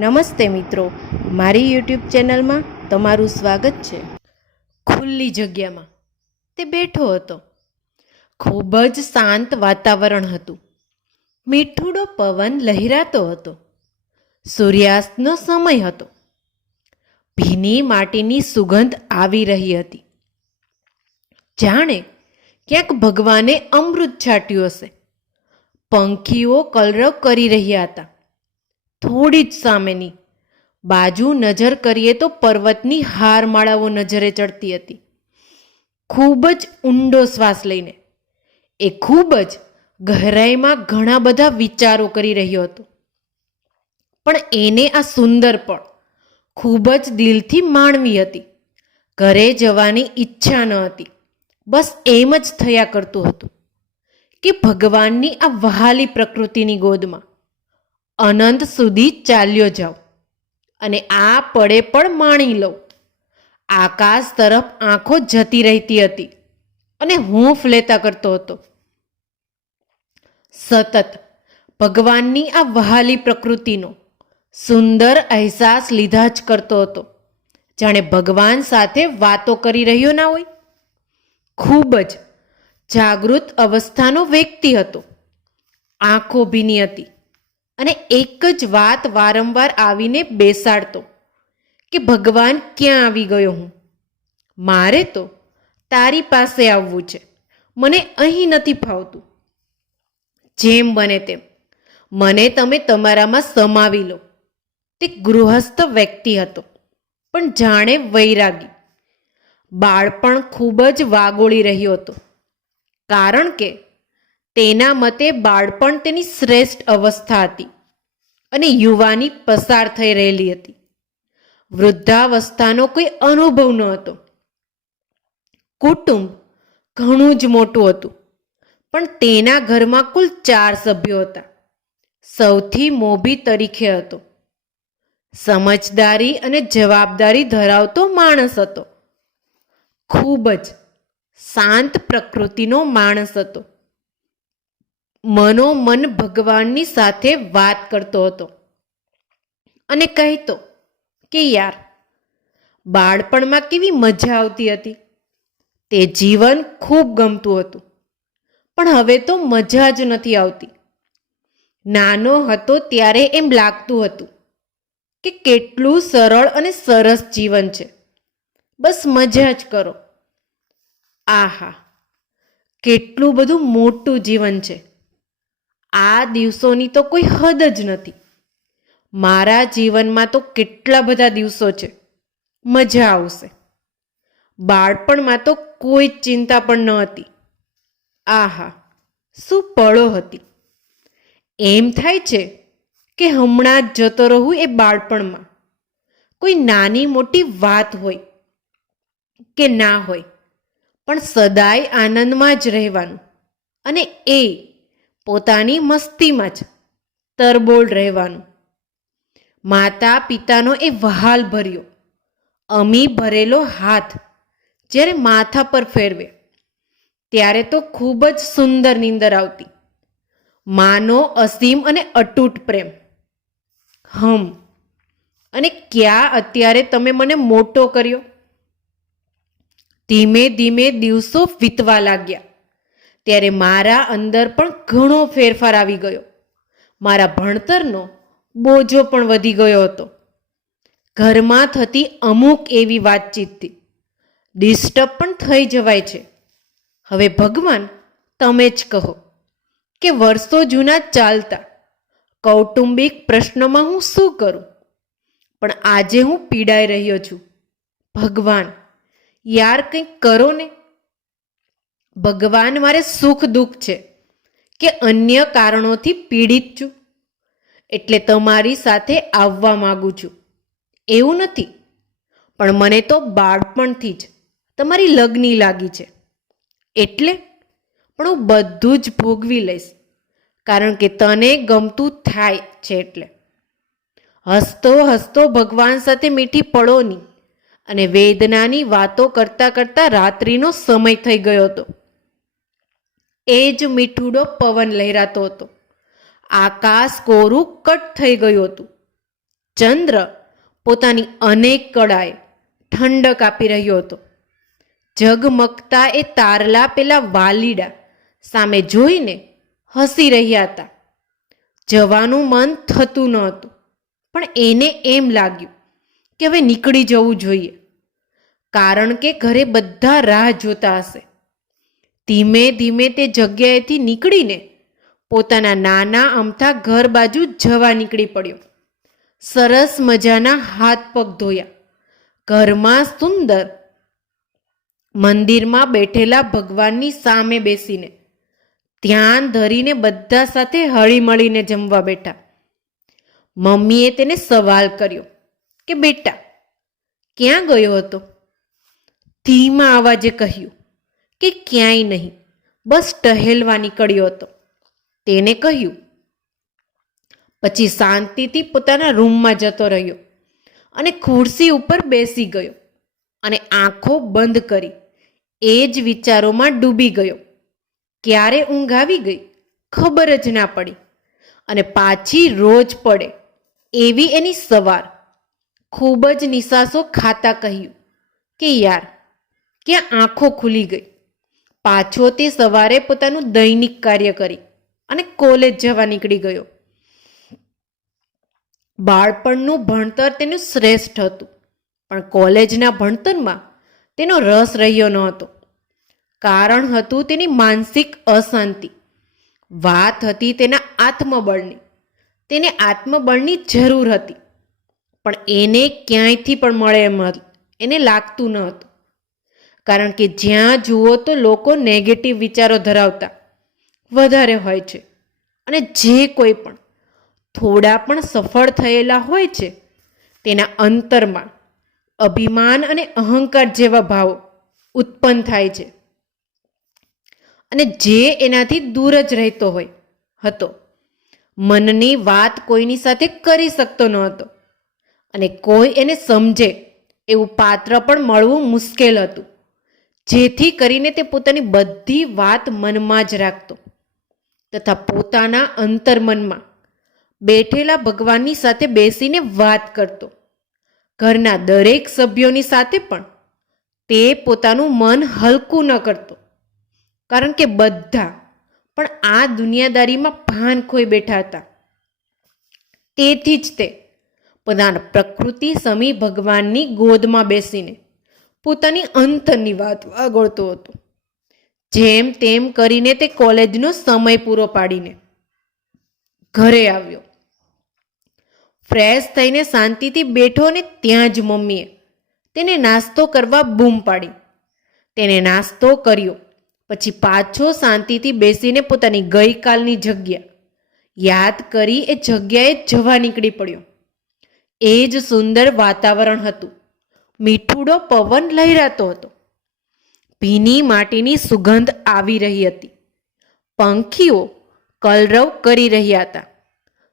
નમસ્તે મિત્રો, મારી યુટ્યુબ ચેનલમાં તમારું સ્વાગત છે. ખુલ્લી જગ્યામાં તે બેઠો હતો. ખૂબ જ શાંત વાતાવરણ હતું. મીઠુડો પવન લહેરાતો હતો. સૂર્યાસ્તનો સમય હતો. ભીની માટીની સુગંધ આવી રહી હતી. જાણે ક્યાંક ભગવાને અમૃત છાટ્યું હશે. પંખીઓ કલરવ કરી રહ્યા હતા. થોડી જ સામેની. બાજુ નજર કરીએ તો પર્વતની હારમાળાઓ નજરે ચડતી હતી. ખૂબ જ ઊંડો શ્વાસ લઈને. એ ખૂબ જ ગહેરાઈમાં ઘણા બધા વિચારો કરી રહ્યો હતો. પણ એને આ સુંદર પણ ખૂબ જ દિલથી માણવી હતી. ઘરે જવાની ઈચ્છા ન હતી. બસ એમ જ થયા કરતું હતું કે ભગવાનની આ વહાલી પ્રકૃતિની ગોદમાં અનંત સુધી ચાલ્યો જાઉં અને આ પડે પણ માણી લઉં. આકાશ તરફ આંખો જતી રહેતી હતી અને હું લેતા કરતો હતો. સતત ભગવાનની આ વહાલી પ્રકૃતિનો સુંદર અહેસાસ લીધા જ કરતો હતો. જાણે ભગવાન સાથે વાતો કરી રહ્યો ના હોય. ખૂબ જ જાગૃત અવસ્થાનો વ્યક્તિ હતો. આંખો ભીની હતી. અને એક જ વાત વારંવાર આવીને બેસાડતો કે, ભગવાન, ક્યાં આવી ગયો હું? મારે તો તારી પાસે આવવું છે. મને અહીં નથી ફાવતું. જેમ બને તેમ. મને તમે તમારામાં સમાવી લો. તે ગૃહસ્થ વ્યક્તિ હતો, પણ જાણે વૈરાગી. બાળપણ ખૂબ જ વાગોળી રહ્યો હતો, કારણ કે તેના મતે બાળપણ તેની શ્રેષ્ઠ અવસ્થા હતી અને યુવાની પસાર થઈ રહેલી હતી. વૃદ્ધાવસ્થાનો કોઈ અનુભવ ન હતો. કુટુંબ ઘણું જ મોટું હતું, પણ તેના ઘરમાં કુલ ચાર સભ્યો હતા. સૌથી મોભી તરીકે હતો. સમજદારી અને જવાબદારી ધરાવતો માણસ હતો. ખૂબ જ શાંત પ્રકૃતિનો માણસ હતો. મનોમન ભગવાનની સાથે વાત કરતો હતો અને કહેતો કે, યાર, બાળપણમાં કેવી મજા આવતી હતી. તે જીવન ખૂબ ગમતું હતું, પણ હવે તો મજા જ નથી આવતી. નાનો હતો ત્યારે એમ લાગતું હતું કે, કેટલું સરળ અને સરસ જીવન છે. બસ મજા જ કરો. આહા, કેટલું બધું મોટું જીવન છે. આ દિવસોની તો કોઈ હદ જ નથી. મારા જીવનમાં તો કેટલા બધા દિવસો છે. મજા આવશે. બાળપણમાં તો કોઈ જ ચિંતા પણ ન હતી. આહા, શું પળો હતી? એમ થાય છે કે હમણાં જ જતો રહું એ બાળપણમાં. કોઈ નાની મોટી વાત હોય કે ના હોય, પણ સદાય આનંદમાં જ રહેવાનું. અને એ પોતાની મસ્તીમાં જ તરબોળ રહેવાનું. માતા પિતાનો એ વહાલ ભર્યો. અમી ભરેલો હાથ જ્યારે માથા પર ફેરવે, ત્યારે તો ખૂબ જ સુંદર નીંદર આવતી. માનો અસીમ અને અતૂટ પ્રેમ. હમ, અને ક્યાં અત્યારે તમે મને મોટો કર્યો? ધીમે ધીમે દિવસો વીતવા લાગ્યા. ત્યારે મારા અંદર પણ ઘણો ફેરફાર આવી ગયો. મારા ભણતરનો બોજો પણ વધી ગયો હતો. ઘરમાં થતી અમુક એવી વાતચીતથી ડિસ્ટર્બ પણ થઈ જવાય છે. હવે ભગવાન, તમે જ કહો કે વર્ષો જૂના ચાલતા કૌટુંબિક પ્રશ્નોમાં હું શું કરું? પણ આજે હું પીડાઈ રહ્યો છું. ભગવાન, યાર કંઈક કરો ને. ભગવાન મારે સુખ દુઃખ છે કે અન્ય કારણોથી પીડિત છું. એટલે તમારી સાથે આવવા માગું છું. એવું નથી. પણ મને તો બાળપણથી જ તમારી લગ્ની લાગી છે. એટલે પણ હું બધું જ ભોગવી લઈશ. કારણ કે તને ગમતું થાય છે એટલે. હસતો હસતો ભગવાન સાથે મીઠી પળોની અને વેદનાની વાતો કરતાં કરતાં રાત્રિનો સમય થઈ ગયો હતો. એ જ મીઠુડો પવન લહેરાતો હતો. આકાશ કોરું કટ થઈ ગયું હતું. ચંદ્ર પોતાની અનેક કળાએ ઠંડક આપી રહ્યો હતો. જગમગતા એ તારલા પેલા વાલીડા સામે જોઈને હસી રહ્યા હતા. જવાનું મન થતું ન હતું, પણ એને એમ લાગ્યું કે હવે નીકળી જવું જોઈએ. કારણ કે ઘરે બધા રાહ જોતા હશે. ધીમે ધીમે તે જગ્યાએથી નીકળીને પોતાના નાના અમથા ઘર બાજુ જવા નીકળી પડ્યો. સરસ મજાના હાથ પગ ધોયા. ઘરમાં સુંદર મંદિરમાં બેઠેલા ભગવાનની સામે બેસીને ધ્યાન ધરીને બધા સાથે હળીમળીને જમવા બેઠા. મમ્મીએ તેને સવાલ કર્યો કે, બેટા, ક્યાં ગયો હતો? ધીમા અવાજે કહ્યું કે ક્યાંય નહીં. બસ ટહેલવા નીકળ્યો હતો. તેને કહ્યું, પછી શાંતિથી પોતાના રૂમમાં જતો રહ્યો અને ખુરશી ઉપર બેસી ગયો અને આંખો બંધ કરી એ જ વિચારોમાં ડૂબી ગયો. ક્યારે ઊંઘ આવી ગઈ ખબર જ ના પડી અને પાછી રોજ પડે એવી એની સવાર. ખૂબ જ નિસાસો ખાતા કહ્યું કે યાર, ક્યાં આંખો ખુલી ગઈ? પાછો તે સવારે પોતાનું દૈનિક કાર્ય કરી અને કોલેજ જવા નીકળી ગયો. બાળપણનું ભણતર તેનું શ્રેષ્ઠ હતું, પણ કોલેજના ભણતરમાં તેનો રસ રહ્યો ન હતો કારણ હતું તેની માનસિક અશાંતિ. વાત હતી તેના આત્મબળની. તેને આત્મબળની જરૂર હતી, પણ એને ક્યાંયથી પણ મળે એમ એને લાગતું ન હતું. કારણ કે જ્યાં જુઓ તો લોકો નેગેટિવ વિચારો ધરાવતા. વધારે હોય છે. અને જે કોઈ પણ થોડા પણ સફળ થયેલા હોય છે, તેના અંતરમાં અભિમાન અને અહંકાર જેવા ભાવો ઉત્પન્ન થાય છે. અને જે એનાથી દૂર જ રહેતો હોય, હતો. મનની વાત કોઈની સાથે કરી શકતો ન હતો. અને કોઈ એને સમજે એવું પાત્ર પણ મળવું મુશ્કેલ હતું. જેથી કરીને તે પોતાની બધી વાત મનમાં જ રાખતો તથા પોતાના અંતર્મનમાં બેઠેલા ભગવાનની સાથે બેસીને વાત કરતો. ઘરના દરેક સભ્યોની સાથે પણ તે પોતાનું મન હલકું ન કરતો. કારણ કે બધા પણ આ દુનિયાદારીમાં ભાન ખોઈ બેઠા હતા. તેથી જ તે પોતાના પ્રકૃતિ સમી ભગવાનની ગોદમાં બેસીને પોતાની અંતરની વાત વાગોળતો હતો. જેમ તેમ કરીને તે કોલેજનો સમય પૂરો પાડીને ઘરે આવ્યો. ફ્રેશ થઈને શાંતિથી બેઠો ને ત્યાં જ મમ્મીએ તેને નાસ્તો કરવા બૂમ પાડી. તેને નાસ્તો કર્યો, પછી પાછો શાંતિથી બેસીને પોતાની ગઈકાલની જગ્યા યાદ કરી એ જગ્યાએ જવા નીકળી પડ્યો. એ જ સુંદર વાતાવરણ હતું. મીઠુડો પવન લહેરાતો હતો. ભીની માટીની સુગંધ આવી રહી હતી. પંખીઓ કલરવ કરી રહ્યા હતા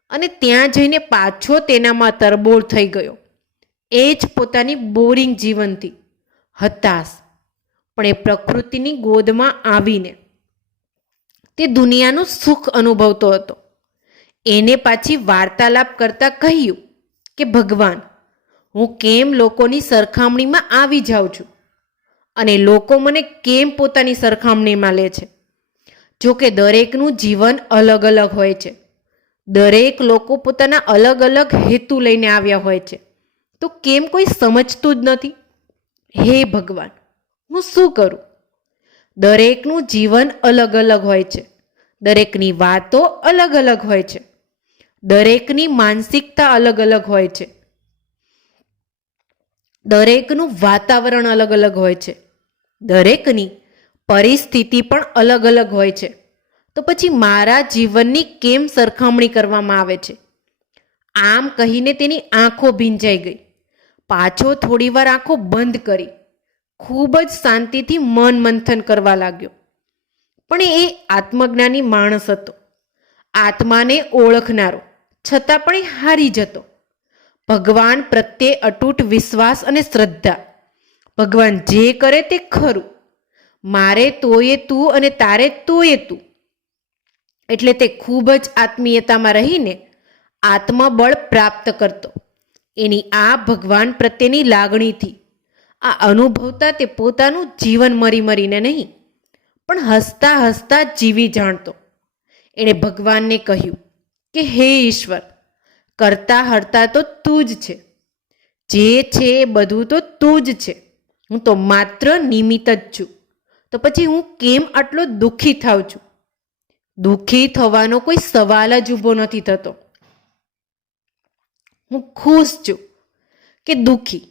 અને ત્યાં જઈને પાછો તેનામાં તરબોળ થઈ ગયો. એ જ પોતાની બોરિંગ જીવનથી હતાશ, પણ એ પ્રકૃતિની ગોદમાં આવીને તે દુનિયાનું સુખ અનુભવતો હતો. એને પાછી વાર્તાલાપ કરતા કહ્યું કે, ભગવાન હું કેમ લોકોની સરખામણીમાં આવી જાઉં છું? અને લોકો મને કેમ પોતાની સરખામણીમાં લે છે? જો કે દરેકનું જીવન અલગ અલગ હોય છે. દરેક લોકો પોતાના અલગ અલગ હેતુ લઈને આવ્યા હોય છે. તો કેમ કોઈ સમજતું જ નથી? હે ભગવાન, હું શું કરું? દરેકનું જીવન અલગ અલગ હોય છે. દરેકની વાતો અલગ અલગ હોય છે. દરેકની માનસિકતા અલગ અલગ હોય છે. દરેકનું વાતાવરણ અલગ અલગ હોય છે. દરેકની પરિસ્થિતિ પણ અલગ અલગ હોય છે. તો પછી મારા જીવનની કેમ સરખામણી કરવામાં આવે છે? આમ કહીને તેની આંખો ભીંજાઈ ગઈ. પાછો થોડીવાર આંખો બંધ કરી. ખૂબ જ શાંતિથી મન મંથન કરવા લાગ્યો. પણ એ આત્મજ્ઞાની માણસ હતો. આત્માને ઓળખનારો. છતાં પણ એ હારી જતો. ભગવાન પ્રત્યે અતૂટ વિશ્વાસ અને શ્રદ્ધા. ભગવાન જે કરે તે ખરું. મારે તોયે તું અને તારે તોયે તું. એટલે તે ખૂબ જ આત્મીયતામાં રહીને આત્મબળ પ્રાપ્ત કરતો. એની આ ભગવાન પ્રત્યેની લાગણીથી. આ અનુભવતા તે પોતાનું જીવન મરી મરીને નહીં, પણ હસતા હસતા જીવી જાણતો. એણે ભગવાનને કહ્યું કે, હે ઈશ્વર કરતા હરતા તો તું જ છે. જે છે એ બધું તો તું જ છે. હું તો માત્ર નિમિત્ત જ છું. તો પછી હું કેમ આટલો દુઃખી થાઉં છું? દુઃખી થવાનો કોઈ સવાલ જ ઊભો નથી થતો. હું ખુશ છું કે દુઃખી,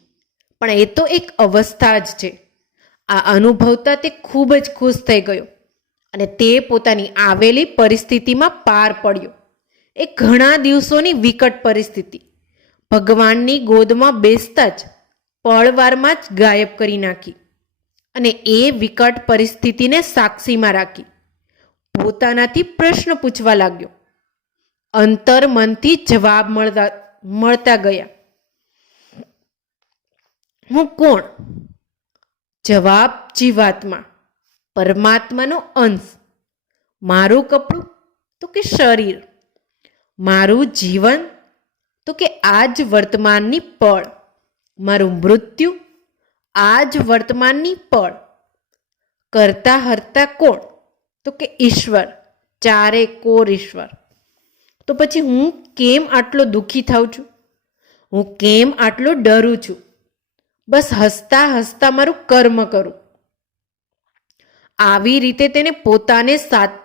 પણ એ તો એક અવસ્થા જ છે. આ અનુભવતા તે ખૂબ જ ખુશ થઈ ગયો અને તે પોતાની આવેલી પરિસ્થિતિમાં પાર પડ્યો. એ ઘણા દિવસોની વિકટ પરિસ્થિતિ. ભગવાનની ગોદમાં બેસતા જ પળવારમાં જ ગાયબ કરી નાખી અને એ વિકટ પરિસ્થિતિને સાક્ષીમાં રાખી. પોતાનાથી પ્રશ્ન પૂછવા લાગ્યો. અંતર મનથી જવાબ મળતા મળતા ગયા. હું કોણ? જવાબ જીવાત્મા. પરમાત્માનો અંશ. મારું કપડું તો કે શરીર. મારું જીવન? તો કે આ જ વર્તમાનની પળ. મારું મૃત્યુ? આ જ વર્તમાનની પળ. કરતા હરતા કોણ? તો કે ઈશ્વર. ચારે કોર ઈશ્વર. તો પછી હું કેમ આટલો દુઃખી થાઉં છું? હું કેમ આટલો ડરું છું? બસ હસતા હસતા મારું કર્મ કરું. આવી રીતે તેને પોતાને સાત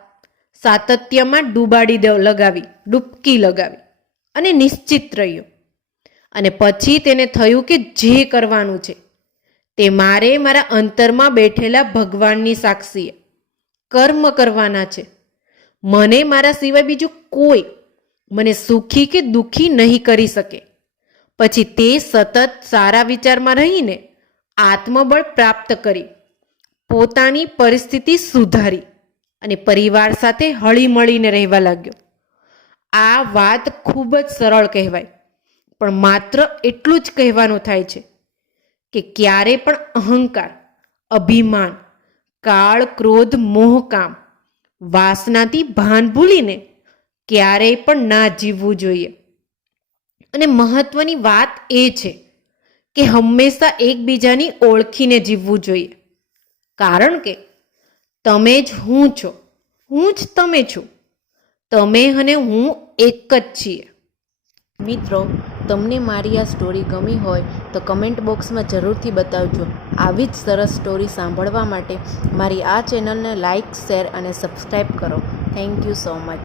સાતત્યમાં ડૂબાડી દે લગાવી, ડૂબકી લગાવી અને નિશ્ચિત રહ્યો. અને પછી તેને થયું કે જે કરવાનું છે, તે મારે મારા અંતરમાં બેઠેલા ભગવાનની સાક્ષીએ કર્મ કરવાના છે. મને મારા સિવાય બીજું કોઈ મને સુખી કે દુઃખી નહીં કરી શકે. પછી તે સતત સારા વિચારમાં રહીને આત્મબળ પ્રાપ્ત કરી, પોતાની પરિસ્થિતિ સુધારી. અને પરિવાર સાથે હળીમળીને રહેવા લાગ્યો. આ વાત ખૂબ જ સરળ કહેવાય, પણ માત્ર એટલું જ કહેવાનું થાય છે કે ક્યારે પણ અહંકાર, અભિમાન, કાળ, ક્રોધ, મોહ, કામ, વાસનાથી ભાન ભૂલીને ક્યારેય પણ ના જીવવું જોઈએ. અને મહત્વની વાત એ છે કે હંમેશા એકબીજાની ઓળખીને જીવવું જોઈએ, કારણ કે તમે જ હું છો. હું જ તમે છો. તમે અને હું એક જ છીએ. મિત્રો, તમને મારી આ સ્ટોરી ગમી હોય તો કમેન્ટ બોક્સમાં જરૂરથી બતાવજો. આવી જ સરસ સ્ટોરી સાંભળવા માટે મારી આ ચેનલને લાઇક શેર અને સબસ્ક્રાઈબ કરો. Thank you so much